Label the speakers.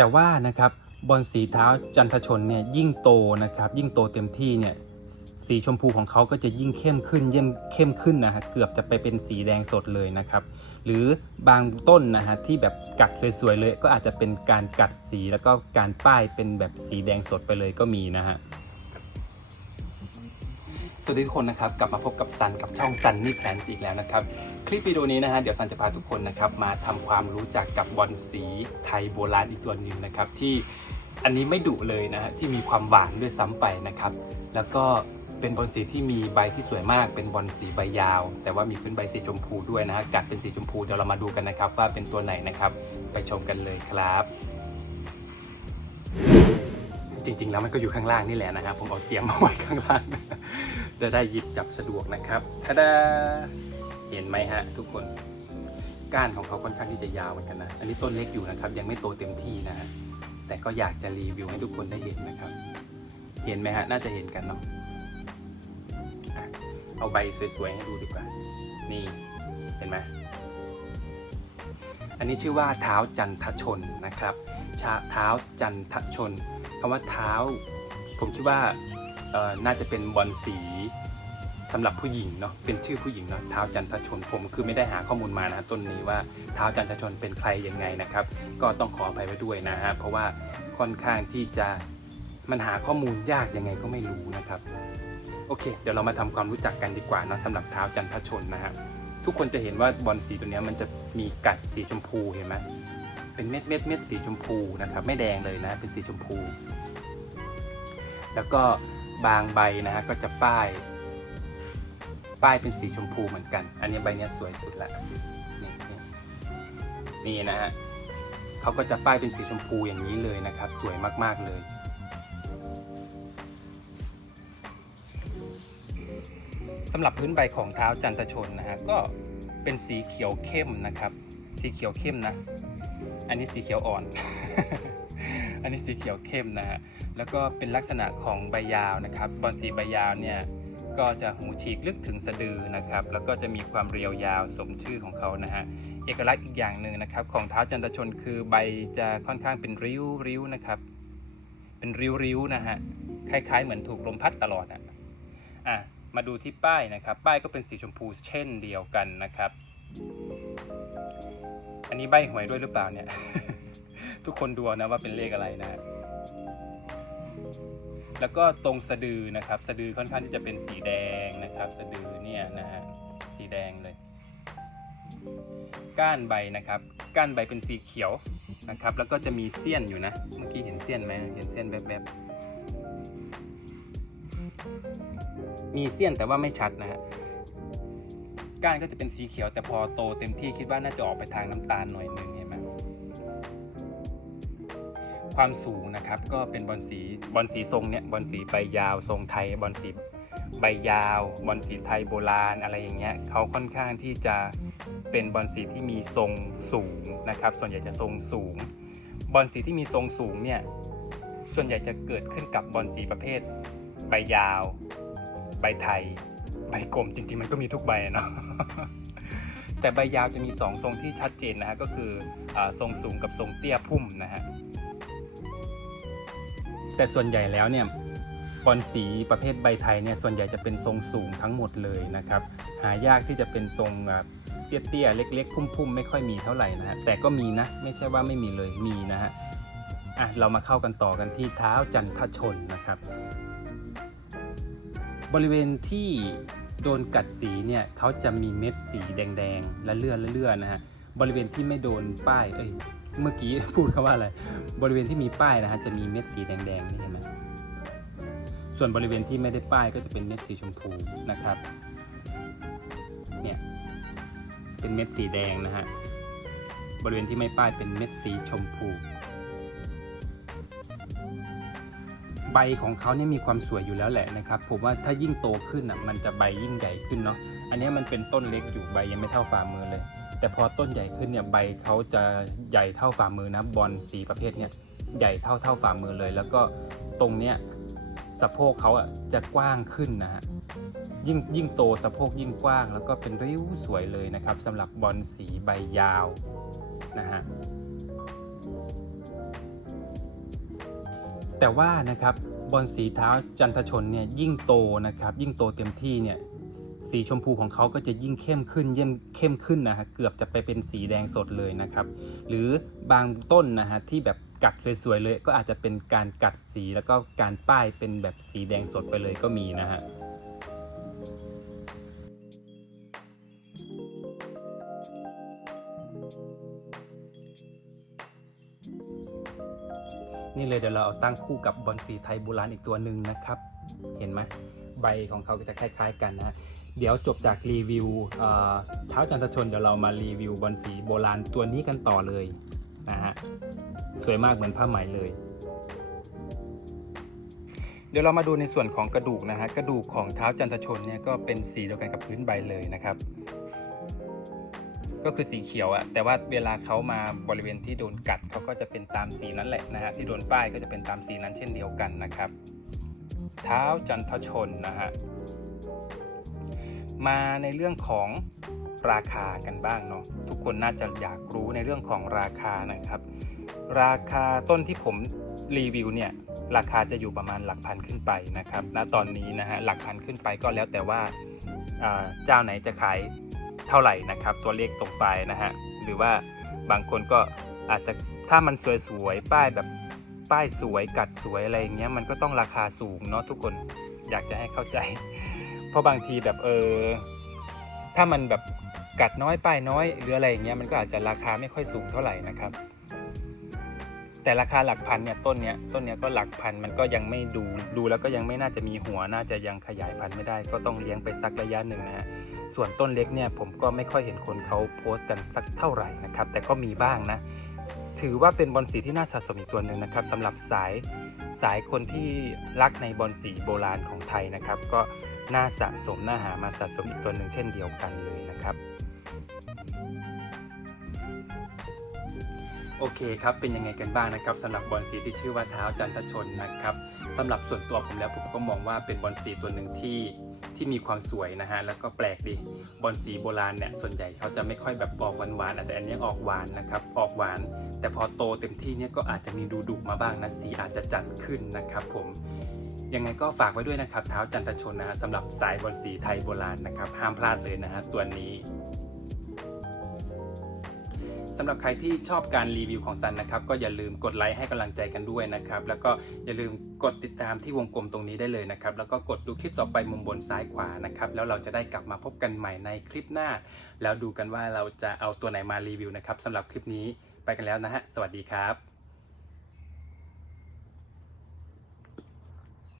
Speaker 1: แต่ว่านะครับบอลสีเท้าจันทชนเนี่ยยิ่งโตนะครับยิ่งโตเต็มที่เนี่ยสีชมพูของเขาก็จะยิ่งเข้มขึ้นเยี่ยมเข้มขึ้นนะฮะเกือบจะไปเป็นสีแดงสดเลยนะครับหรือบางต้นนะฮะที่แบบกัดสวยๆเลย ก็อาจจะเป็นการกัดสีแล้วก็การป้ายเป็นแบบสีแดงสดไปเลยก็มีนะฮะ สวัสดีทุกคนนะครับกลับมาพบกับซันกับช่องซันนี่แพลนอีกแล้วนะครับคลิปวิดีโอนี้นะฮะเดี๋ยวซันจะพาทุกคนนะครับมาทำความรู้จักกับบอลสีไทยโบราณอีกตัวหนึ่งนะครับที่อันนี้ไม่ดุเลยนะฮะที่มีความหวานด้วยซ้ำไปนะครับแล้วก็เป็นบอลสีที่มีใบที่สวยมาก เป็นบอลสีใบยาว แต่ว่ามีพื้นใบสีชมพูด้วยนะฮะกัดเป็นสีชมพูเดี๋ยวเรามาดูกันนะครับว่าเป็นตัวไหนนะครับไปชมกันเลยครับจริงๆ แล้วมันก็อยู่ข้างล่างนี่แหละนะครับผมเอาเตรียมมาไว้ข้างล่าง จะได้หยิบจับสะดวกนะครับทาดาเห็นไหมฮะทุกคนก้านของเขาค่อนข้างที่จะยาวเหมือนกันนะ อันนี้ต้นเล็กอยู่นะครับ ยังไม่โตเต็มที่นะฮะ แต่ก็อยากจะรีวิวให้ทุกคนได้เห็นนะครับ เห็นไหมฮะ น่าจะเห็นกันเนาะเอาใบสวยๆให้ดูดีกว่า นี่ เห็นไหมอันนี้ชื่อว่าเท้าจันทชนนะครับชาเท้าจันทชนคำว่าเท้า ผมคิดว่า น่าจะเป็นบอลสีสำหรับผู้หญิงเนาะเป็นชื่อผู้หญิงเนาะเท้าจันทชนผมคือไม่ได้หาข้อมูลมานะต้นนี้ว่าเท้าจันทชนเป็นใครยังไงนะครับ ก็ต้องขออภัยไว้ด้วยนะฮะเพราะว่าค่อนข้างที่จะมันหาข้อมูลยากยังไงก็ไม่รู้นะครับโอเค เดี๋ยวเรามาทำความรู้จักกันดีกว่านะสำหรับเท้าจันทชนนะฮะทุกคนจะเห็นว่าบอลสีตัวนี้มันจะมีกัดสีชมพูเห็นไหมเป็นเม็ดเม็ดเม็ดสีชมพูนะครับไม่แดงเลยนะเป็นสีชมพู แล้วก็ บางใบนะฮะก็จะป้าย ป้ายเป็นสีชมพูเหมือนกัน อันนี้ใบนี้สวยสุดละนี่นี่นี่นะฮะเขาก็จะป้ายเป็นสีชมพูอย่างนี้เลยนะครับ สวยมากๆเลย สำหรับพื้นใบของเท้าจันทชนนะฮะก็เป็นสีเขียวเข้มนะครับ สีเขียวเข้มนะ อันนี้สีเขียวอ่อน อันนี้สีเขียวเข้มนะฮะแล้วก็เป็นลักษณะของใบยาวนะครับบอนสีใบยาวเนี่ยก็จะหูฉีกลึกถึงสะดือนะครับ แล้วก็จะมีความเรียวยาวสมชื่อของเขานะฮะเอกลักษณ์อีกอย่างหนึ่งนะครับ ของเท้าจันทชนคือใบจะค่อนข้างเป็นริ้วริ้วนะครับ เป็นริ้วริ้วนะฮะคล้ายๆ เหมือนถูกลมพัดตลอดอะอะมาดูที่ป้ายนะครับ ป้ายก็เป็นสีชมพูเช่นเดียวกันนะครับ อันนี้ใบหวยด้วยหรือเปล่าเนี่ย ทุกคนดูนะว่าเป็นเลขอะไรนะ แล้วก็ตรงสะดือนะครับ สะดือค่อนข้างที่จะเป็นสีแดงนะครับ สะดือเนี่ยนะฮะสีแดงเลย ก้านใบนะครับ ก้านใบเป็นสีเขียวนะครับ แล้วก็จะมีเสี้ยนอยู่นะ เมื่อกี้เห็นเสี้ยนไหมเห็นเสี้ยนแบบๆมีเสี้ยนแต่ว่าไม่ชัดนะฮะก้านก็จะเป็นสีเขียวแต่พอโตเต็มที่คิดว่าน่าจะออกไปทางน้ำตาลหน่อยหนึงเห็นไหม ความสูงนะครับก็เป็นบอลสีบอลสีทรงเนี่ยบอลสีใบยาวทรงไทยบอลสีใบยาวบอลสีไทยโบราณอะไรอย่างเงี้ยเขาค่อนข้างที่จะเป็นบอลสีที่มีทรงสูงนะครับ ส่วนใหญ่จะทรงสูง บอลสีที่มีทรงสูงเนี่ยส่วนใหญ่จะเกิดขึ้นกับบอลสีประเภท ใบยาว ใบไทย ใบกลมจริงๆมันก็มีทุกใบเนาะแต่ใบยาวจะมีสองทรงที่ชัดเจนนะฮะก็คืออทรงสูงกับทรงเตี้ยพุ่มนะฮะ แต่ส่วนใหญ่แล้วเนี่ยบอลสีประเภทใบไทยเนี่ยส่วนใหญ่จะเป็นทรงสูงทั้งหมดเลยนะครับหายากที่จะเป็นทรงแบบเตี้ยๆเล็ก ๆ พุ่มๆ ไม่ค่อยมีเท่าไหร่นะฮะแต่ก็มีนะไม่ใช่ว่าไม่มีเลยมีนะฮะอะเรามาเข้ากันต่อกันที่เท้าจันทชนนะครับ บริเวณที่โดนกัดสีเนี่ยเขาจะมีเม็ดสีแดงๆและเลื่อนและเลื่อนนะฮะบริเวณที่ไม่โดนป้ายเอ้ย เมื่อกี้พูดคำว่าอะไร บริเวณที่มีป้ายนะฮะจะมีเม็ดสีแดงๆนี่เห็นไหมส่วนบริเวณที่ไม่ได้ป้ายก็จะเป็นเม็ดสีชมพูนะครับ เนี่ย เป็นเม็ดสีแดงนะฮะ บริเวณที่ไม่ป้ายเป็นเม็ดสีชมพู ใบของเขาเนี่ยมีความสวยอยู่แล้วแหละนะครับ ผมว่าถ้ายิ่งโตขึ้นอะมันจะใบยิ่งใหญ่ขึ้นเนาะ อันนี้มันเป็นต้นเล็กอยู่ใบยังไม่เท่าฝ่ามือเลย แต่พอต้นใหญ่ขึ้นเนี่ยใบเขาจะใหญ่เท่าฝ่ามือนะบอลสีประเภทเนี้ยใหญ่เท่าเท่าฝ่ามือเลย แล้วก็ตรงเนี้ยสะโพกเขาอะจะกว้างขึ้นนะฮะยิ่งยิ่งโตสะโพกยิ่งกว้าง แล้วก็เป็นริ้วสวยเลยนะครับสำหรับบอลสีใบยาวนะฮะแต่ว่านะครับบอลสีเท้าจันทชนเนี่ยยิ่งโตนะครับยิ่งโตเต็มที่เนี่ย สีชมพูของเขาก็จะยิ่งเข้มขึ้นเยี่ยมเข้มขึ้นนะฮะเกือบจะไปเป็นสีแดงสดเลยนะครับ หรือบางต้นนะฮะที่แบบกัดสวยๆเลยก็อาจจะเป็นการกัดสีแล้วก็การป้ายเป็นแบบสีแดงสดไปเลยก็มีนะฮะนี่เลยเดี๋ยวเราเอาตั้งคู่กับบอนสีไทยโบราณอีกตัวหนึ่งนะครับ เห็นไหม ใบของเขาก็จะคล้ายๆกันนะเดี๋ยวจบจากรีวิวเท้าจันทชนเดี๋ยวเรามารีวิวบอนสีโบราณตัวนี้กันต่อเลยนะฮะสวยมากเหมือนผ้าไหมเลย เดี๋ยวเรามาดูในส่วนของกระดูกนะฮะกระดูกของเท้าจันทชนเนี่ยก็เป็นสีเดียวกันกับพื้นใบเลยนะครับ ก็คือสีเขียวอะแต่ว่าเวลาเขามาบริเวณที่โดนกัดเขาก็จะเป็นตามสีนั้นแหละนะฮะที่โดนป้ายก็จะเป็นตามสีนั้นเช่นเดียวกันนะครับ เท้าจันทชนนะฮะมาในเรื่องของราคากันบ้างเนาะทุกคนน่าจะอยากรู้ในเรื่องของราคานะครับ ราคาต้นที่ผมรีวิวเนี่ยราคาจะอยู่ประมาณหลักพันขึ้นไปนะครับณตอนนี้นะฮะหลักพันขึ้นไปก็แล้วแต่ว่าเจ้าไหนจะขายเท่าไหร่นะครับ ตัวเลขตรงไปนะฮะหรือว่าบางคนก็อาจจะถ้ามันสวยๆป้ายแบบ ป้ายสวยกัดสวยอะไรอย่างเงี้ยมันก็ต้องราคาสูงเนาะทุกคนอยากจะให้เข้าใจ เพราะบางทีแบบเออถ้ามันแบบกัดน้อยป้ายน้อยหรืออะไรอย่างเงี้ยมันก็อาจจะราคาไม่ค่อยสูงเท่าไหร่นะครับ แต่ราคาหลักพันเนี่ยต้นเนี้ยต้นเนี้ยก็หลักพันมันก็ยังไม่ดูดูแล้วก็ยังไม่น่าจะมีหัวน่าจะยังขยายพันธุ์ไม่ได้ ก็ต้องเลี้ยงไปสักระยะหนึ่งนะฮะส่วนต้นเล็กเนี่ยผมก็ไม่ค่อยเห็นคนเขาโพสต์กันสักเท่าไหร่นะครับ แต่ก็มีบ้างนะ ถือว่าเป็นบอลสีที่น่าสะสมอีกตัวหนึ่งนะครับสำหรับสายสายคนที่รักในบอลสีโบราณของไทยนะครับ ก็น่าสะสมน่าหามาสะสมอีกตัวหนึ่งเช่นเดียวกันเลยนะครับโอเคครับเป็นยังไงกันบ้างนะครับสำหรับบอลสีที่ชื่อว่าเท้าจันทชนนะครับ สำหรับส่วนตัวผมแล้วผมก็มองว่าเป็นบอลสีตัวหนึ่งที่ที่มีความสวยนะฮะแล้วก็แปลกดีบอลสีโบราณเนี่ยส่วนใหญ่เขาจะไม่ค่อยแบบออกหวานๆแต่อันนี้ออกหวานนะครับออกหวาน แต่พอโตเต็มที่เนี่ยก็อาจจะมีดูดุมาบ้างนะสีอาจจะจัดขึ้นนะครับผมยังไงก็ฝากไว้ด้วยนะครับเท้าจันทชนนะฮะสำหรับสายบอลสีไทยโบราณนะครับห้ามพลาดเลยนะฮะตัวนี้ สำหรับใครที่ชอบการรีวิวของซันนะครับ ก็อย่าลืมกดไลค์ให้กำลังใจกันด้วยนะครับ แล้วก็อย่าลืมกดติดตามที่วงกลมตรงนี้ได้เลยนะครับ แล้วก็กดดูคลิปต่อไปมุมบนซ้ายขวานะครับ แล้วเราจะได้กลับมาพบกันใหม่ในคลิปหน้า แล้วดูกันว่าเราจะเอาตัวไหนมารีวิวนะครับสำหรับคลิปนี้ไปกันแล้วนะฮะ สวัสดีครับ